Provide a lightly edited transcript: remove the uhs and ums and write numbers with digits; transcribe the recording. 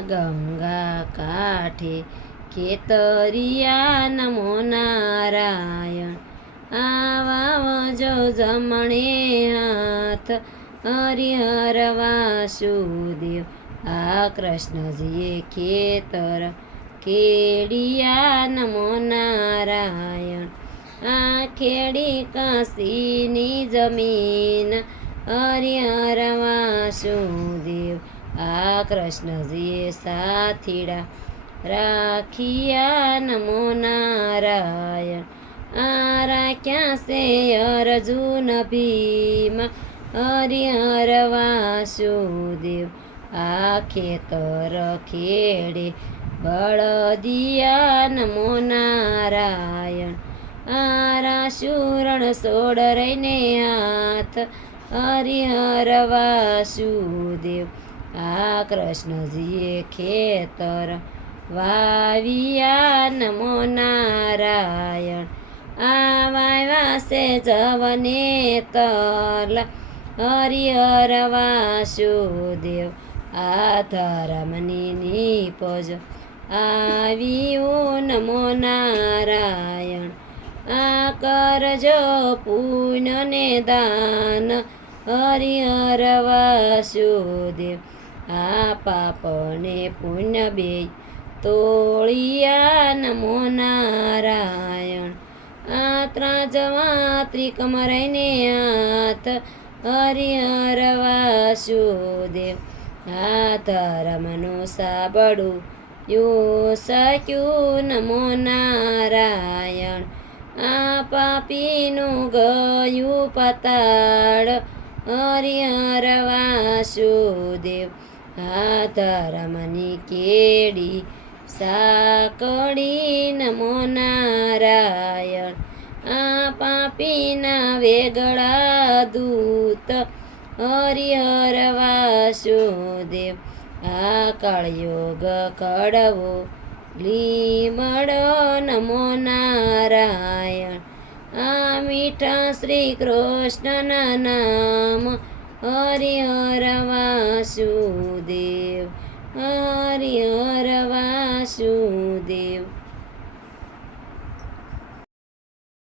ગંગા કાંઠે ખેતરિયા નમો નારાયણ. વાવજો જમણે હાથ હરિહર વાસુદેવ. કૃષ્ણજીએ ખેતર ખેડિયા નમો નારાયણ. ખેડી કાશીની જમીન હરિહર વાસુદેવ. કૃષ્ણજીએ સાથીડા રાખ્યા નમો નારાયણ. રાખ્યા છે અર્જુન ભીમ હરિહર વાસુદેવ. ખેતર ખેડે બળદિયા નમો નારાયણ. રાશુરણ સોડ રહીને હાથ હરિહર વાસુદેવ. કૃષ્ણજીએ ખેતર વાવ્યા નમો નારાયણ. વાવ્યા છે જવને તલ હરિહર વાસુદેવ. ધર્મની નીપજ આવ્યું નમો નારાયણ. કરજો પુણ્યને દાન હરિહર વાસુદેવ. પાપને પુણ્ય બે તોળિયા નમો નારાયણ. ત્રાજવા ત્રિકમ રહીને હાથ હરિહર વાસુદેવ. ધર્મનું સાબડું યો સખ્યું નમો નારાયણ. પાપીનું ગયું પતાળ હરિહર વાસુદેવ. ધર્મની કેડી સાકડી નમો નારાયણ. પાપીના વેગળા દૂત હરિહર વાસુદેવ. કળયુગ કડવો લીમડો નમો નારાયણ. મીઠા શ્રી કૃષ્ણના નામ હરિહર વાસુદેવ. હરિહર વાસુદેવ.